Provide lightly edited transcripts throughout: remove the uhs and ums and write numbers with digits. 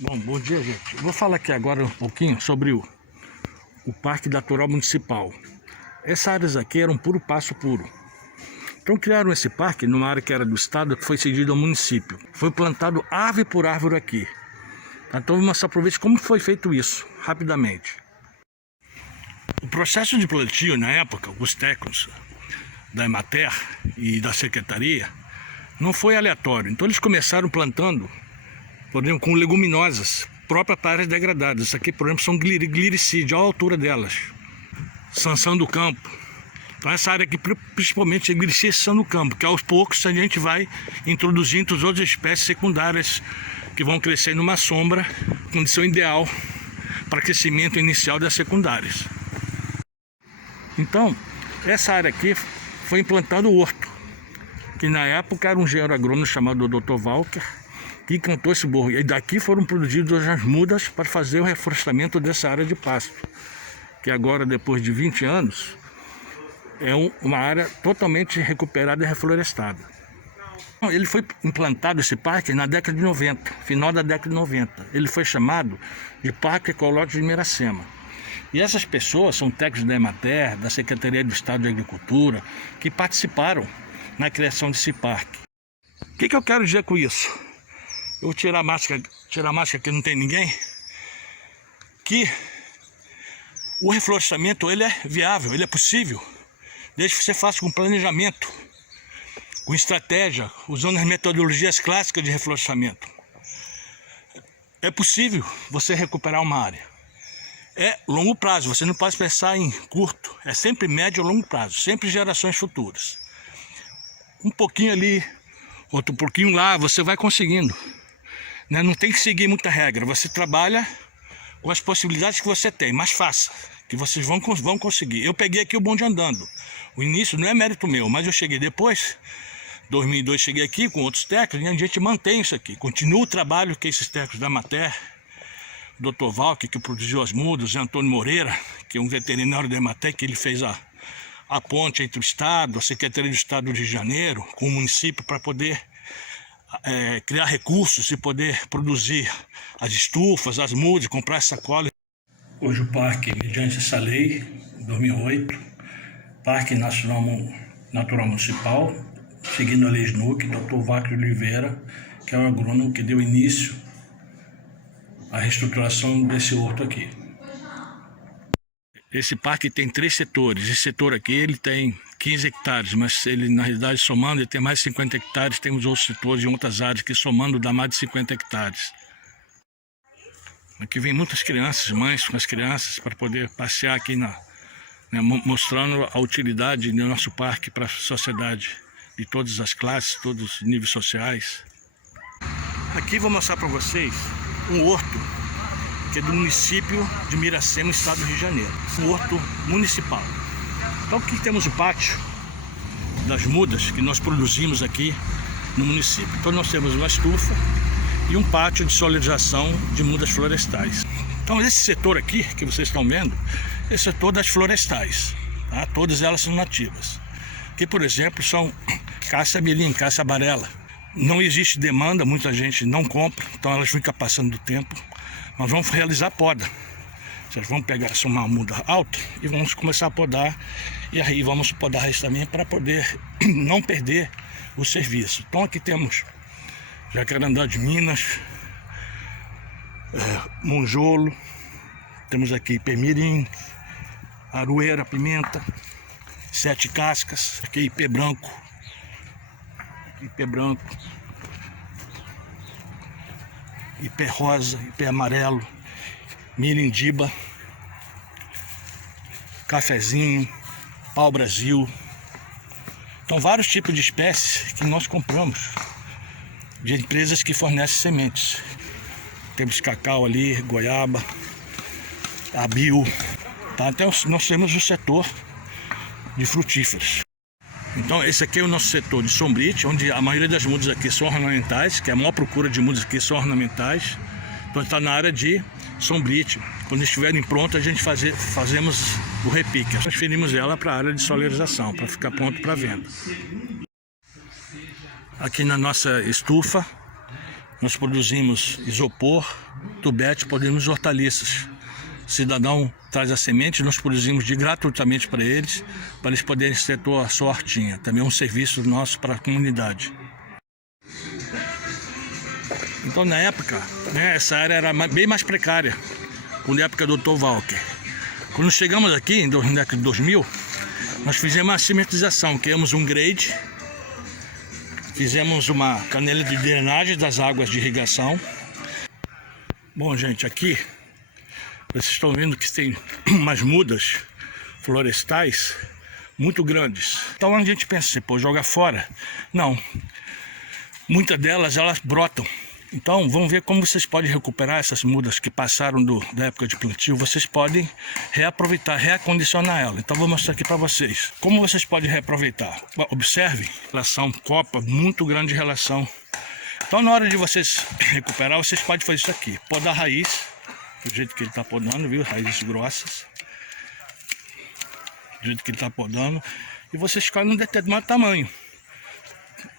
Bom dia, gente. Eu vou falar aqui agora um pouquinho sobre o Parque Natural Municipal. Essas áreas aqui eram puro pasto puro. Então criaram esse parque numa área que era do estado, que foi cedida ao município. Foi plantado árvore por árvore aqui. Então vou mostrar para vocês como foi feito isso, rapidamente. O processo de plantio na época, os técnicos da Emater e da Secretaria, não foi aleatório. Então eles começaram plantando, por exemplo, com leguminosas próprias para áreas degradadas. Isso aqui, por exemplo, são gliricídeos, olha a altura delas. Sanção do campo. Então essa área aqui, principalmente, é gliricídio no campo, que aos poucos a gente vai introduzindo as outras espécies secundárias que vão crescer numa sombra, condição ideal para crescimento inicial das secundárias. Então, essa área aqui foi implantado o horto, que na época era um engenheiro agrônomo chamado Dr. Walker, que encantou esse borro. E daqui foram produzidas as mudas para fazer o reflorestamento dessa área de pasto, que agora, depois de 20 anos, é uma área totalmente recuperada e reflorestada. Ele foi implantado, esse parque, na década de 90, final da década de 90. Ele foi chamado de Parque Ecológico de Miracema. E essas pessoas são técnicos da Emater, da Secretaria de Estado de Agricultura, que participaram na criação desse parque. O que eu quero dizer com isso? Eu vou tirar a máscara que não tem ninguém. Que o reflorestamento ele é viável, ele é possível, desde que você faça com planejamento, com estratégia, usando as metodologias clássicas de reflorestamento. É possível você recuperar uma área. É longo prazo, você não pode pensar em curto, é sempre médio ou longo prazo, sempre gerações futuras. Um pouquinho ali, outro pouquinho lá, você vai conseguindo. Não tem que seguir muita regra, você trabalha com as possibilidades que você tem, mas faça, que vocês vão conseguir. Eu peguei aqui o bonde andando, o início não é mérito meu, mas eu cheguei depois, 2002 cheguei aqui com outros técnicos, e a gente mantém isso aqui, continua o trabalho que esses técnicos da Emater, Dr. Walker, que produziu as mudas, Antônio Moreira, que é um veterinário da Emater, que ele fez a ponte entre o Estado, a Secretaria do Estado do Rio de Janeiro, com o município, para poder criar recursos e poder produzir as estufas, as mudas, comprar sacolas. Hoje o parque, mediante essa lei, 2008, Parque Natural Municipal, seguindo a lei SNUC, Dr. Walker Oliveira, que é o agrônomo que deu início à reestruturação desse horto aqui. Esse parque tem 3 setores. Esse setor aqui ele tem 15 hectares, mas ele na realidade somando ele tem mais de 50 hectares. Tem os outros setores em outras áreas que somando dá mais de 50 hectares. Aqui vem muitas crianças, mães com as crianças para poder passear aqui mostrando a utilidade do nosso parque para a sociedade de todas as classes, todos os níveis sociais. Aqui vou mostrar para vocês um horto que é do município de Miracema, estado do Rio de Janeiro, um horto municipal. Então aqui temos o pátio das mudas que nós produzimos aqui no município. Então nós temos uma estufa e um pátio de solarização de mudas florestais. Então esse setor aqui que vocês estão vendo, esse setor das florestais, tá? Todas elas são nativas. Que, por exemplo, são caça milim, caça barela. Não existe demanda, muita gente não compra, então elas ficam passando do tempo. Nós vamos realizar poda. Vocês vão pegar uma muda alta e vamos começar a podar. E aí vamos podar isso também para poder não perder o serviço. Então aqui temos jacarandá de Minas, monjolo, temos aqui permirim, aroeira, pimenta, 7 cascas, aqui ipê branco, ipê rosa, ipê amarelo, mirindiba, cafezinho, pau-brasil. Então vários tipos de espécies que nós compramos de empresas que fornecem sementes. Temos cacau ali, goiaba, abil, tá? Então nós temos o setor de frutíferos. Então esse aqui é o nosso setor de sombrite, onde a maioria das mudas aqui são ornamentais, que a maior procura de mudas aqui são ornamentais. Então está na área de sombrite. Quando estiverem prontas, a gente fazemos o repique. Transferimos ela para a área de solarização, para ficar pronto para venda. Aqui na nossa estufa Nós produzimos isopor, tubete, produzimos hortaliças. O cidadão traz a semente, nós produzimos gratuitamente para eles poderem ter a sua hortinha. Também é um serviço nosso para a comunidade. Então, na época, né, essa área era bem mais precária, na época do Dr. Walker. Quando chegamos aqui, na década de 2000, nós fizemos uma cimentização, criamos um grade, fizemos uma canela de drenagem das águas de irrigação. Bom, gente, aqui vocês estão vendo que tem umas mudas florestais muito grandes. Então a gente pensa assim, pô, joga fora. Não, muitas delas elas brotam. Então vamos ver como vocês podem recuperar essas mudas que passaram da época de plantio. Vocês podem reaproveitar, reacondicionar ela. Então vou mostrar aqui para vocês como vocês podem reaproveitar. Observe, relação copa, muito grande relação. Então na hora de vocês recuperar, vocês podem fazer isso aqui, podar a raiz, do jeito que ele está podando, viu? Raízes grossas, do jeito que ele está podando, e vocês escolhem um determinado tamanho.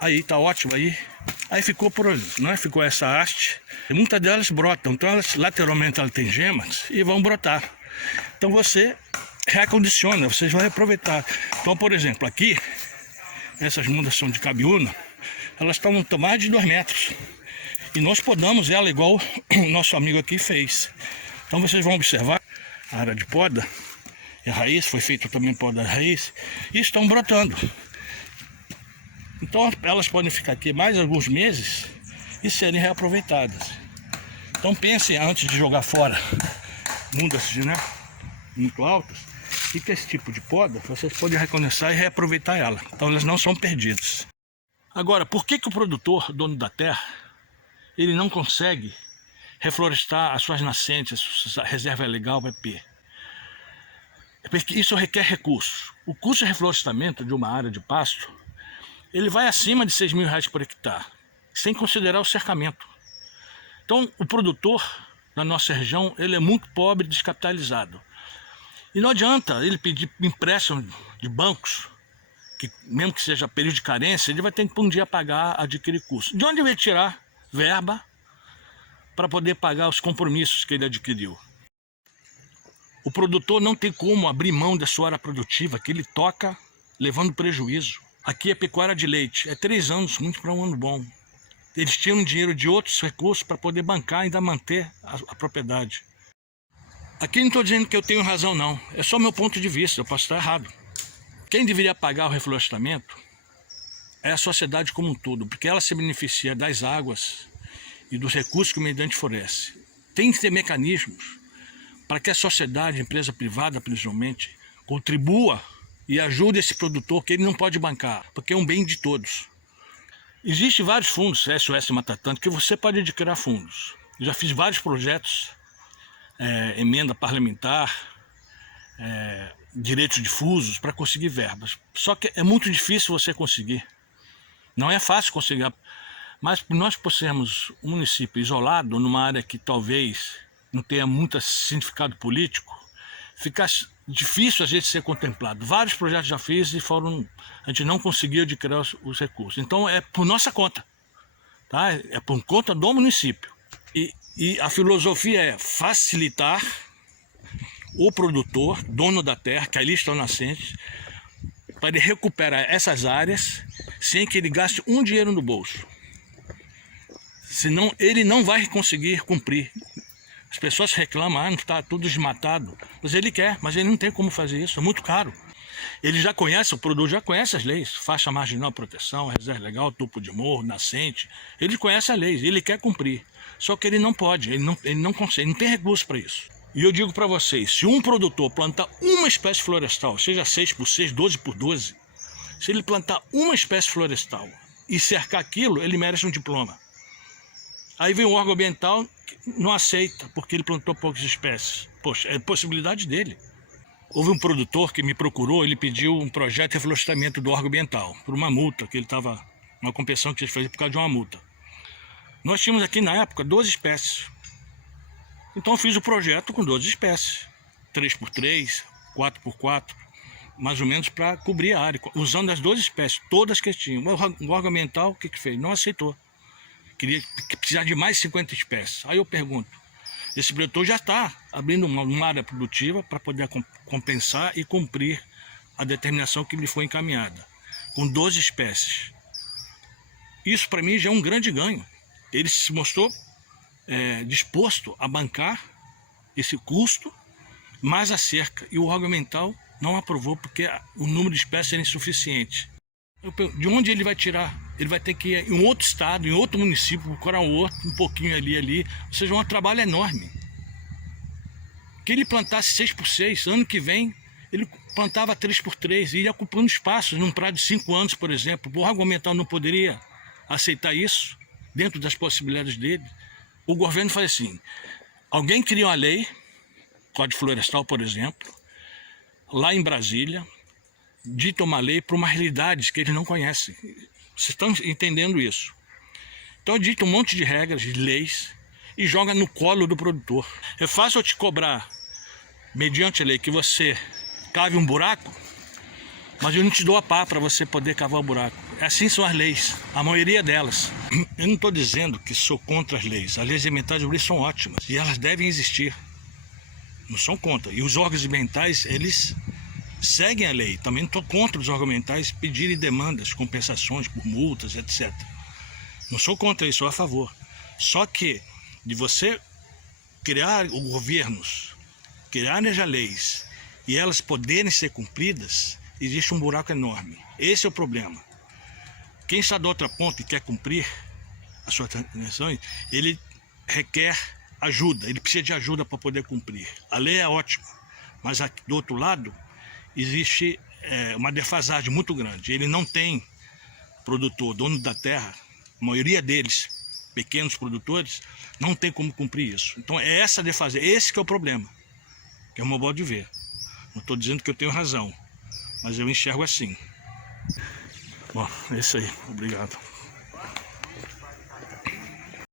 Aí tá ótimo, aí ficou por ali, né? Ficou essa haste. E muitas delas brotam, então elas lateralmente elas têm gemas e vão brotar. Então você reacondiciona, vocês vão aproveitar. Então, por exemplo, aqui essas mudas são de cabiúna, elas estão mais de 2 metros. E nós podamos ela igual o nosso amigo aqui fez. Então vocês vão observar a área de poda e a raiz, foi feita também poda da raiz, e estão brotando. Então elas podem ficar aqui mais alguns meses e serem reaproveitadas. Então pensem antes de jogar fora mudas, né, muito altas, e que esse tipo de poda vocês podem recomeçar e reaproveitar ela. Então elas não são perdidas. Agora, por que o produtor, dono da terra, ele não consegue reflorestar as suas nascentes, a sua reserva legal PP? É porque isso requer recursos. O custo de reflorestamento de uma área de pasto, ele vai acima de R$6.000 por hectare, sem considerar o cercamento. Então, o produtor da nossa região, ele é muito pobre e descapitalizado. E não adianta ele pedir empréstimo de bancos, que mesmo que seja período de carência, ele vai ter que um dia pagar, adquirir custo. De onde ele vai tirar verba para poder pagar os compromissos que ele adquiriu? O produtor não tem como abrir mão da sua área produtiva, que ele toca levando prejuízo. Aqui é pecuária de leite, é 3 anos, muito para um ano bom. Eles tiram dinheiro de outros recursos para poder bancar e ainda manter a propriedade. Aqui não estou dizendo que eu tenho razão não, é só meu ponto de vista, eu posso estar errado. Quem deveria pagar o reflorestamento é a sociedade como um todo, porque ela se beneficia das águas e dos recursos que o meio ambiente fornece. Tem que ter mecanismos para que a sociedade, a empresa privada principalmente, contribua e ajude esse produtor que ele não pode bancar, porque é um bem de todos. Existem vários fundos, SOS Mata Atlântica, que você pode adquirir fundos. Eu já fiz vários projetos, emenda parlamentar, direitos difusos, para conseguir verbas. Só que é muito difícil você conseguir. Não é fácil conseguir. Mas nós por sermos um município isolado, numa área que talvez não tenha muito significado político, fica difícil a gente ser contemplado. Vários projetos já fiz e a gente não conseguiu adquirir os recursos. Então é por nossa conta, tá? É por conta do município. E a filosofia é facilitar o produtor, dono da terra, que ali estão nascentes, para ele recuperar essas áreas sem que ele gaste um dinheiro no bolso. Senão ele não vai conseguir cumprir. As pessoas reclamam, não está tudo desmatado. Mas ele quer, mas ele não tem como fazer isso, é muito caro. Ele já conhece, o produtor já conhece as leis, faixa marginal de proteção, reserva legal, topo de morro, nascente. Ele conhece as leis, ele quer cumprir. Só que ele não pode, ele não consegue, ele não tem recurso para isso. E eu digo para vocês, se um produtor plantar uma espécie florestal, seja 6x6, 12x12, se ele plantar uma espécie florestal e cercar aquilo, ele merece um diploma. Aí vem o órgão ambiental que não aceita, porque ele plantou poucas espécies. Poxa, é possibilidade dele. Houve um produtor que me procurou, ele pediu um projeto de reflorestamento do órgão ambiental, por uma multa, que ele estava, uma compensão que ele fez por causa de uma multa. Nós tínhamos aqui na época 12 espécies. Então eu fiz o projeto com 12 espécies, 3x3, 4x4, mais ou menos para cobrir a área, usando as 12 espécies, todas que tinham. O órgão ambiental, o que fez? Não aceitou. que precisava de mais 50 espécies. Aí eu pergunto, esse produtor já está abrindo uma área produtiva para poder compensar e cumprir a determinação que lhe foi encaminhada, com 12 espécies. Isso para mim já é um grande ganho. Ele se mostrou disposto a bancar esse custo, mais a cerca, e o órgão ambiental não aprovou porque o número de espécies era insuficiente. De onde ele vai tirar? Ele vai ter que ir em um outro estado, em outro município, procurar um pouquinho ali. Ou seja, um trabalho enorme. Que ele plantasse 6x6, ano que vem ele plantava 3x3 e ia ocupando espaços num prazo de 5 anos, por exemplo. O órgão ambiental não poderia aceitar isso dentro das possibilidades dele. O governo faz assim, alguém cria uma lei, Código Florestal, por exemplo, lá em Brasília, dita uma lei para uma realidade que eles não conhecem. Vocês estão entendendo isso? Então dita um monte de regras, de leis, e joga no colo do produtor. É fácil eu te cobrar, mediante a lei, que você cave um buraco, mas eu não te dou a pá para você poder cavar o buraco. Assim são as leis, a maioria delas. Eu não estou dizendo que sou contra as leis. As leis ambientais são ótimas e elas devem existir. Não sou contra. E os órgãos ambientais, eles seguem a lei. Também não estou contra os órgãos ambientais pedirem demandas, compensações por multas, etc. Não sou contra isso, sou a favor. Só que de você criar governos, criarem as leis e elas poderem ser cumpridas, existe um buraco enorme. Esse é o problema. Quem está do outro ponto e quer cumprir a sua determinação, ele requer ajuda, ele precisa de ajuda para poder cumprir. A lei é ótima, mas aqui, do outro lado existe uma defasagem muito grande. Ele não tem produtor, dono da terra, a maioria deles, pequenos produtores, não tem como cumprir isso. Então é essa defasagem, esse que é o problema, que é o meu modo de ver. Não estou dizendo que eu tenho razão, mas eu enxergo assim. Bom, é isso aí. Obrigado.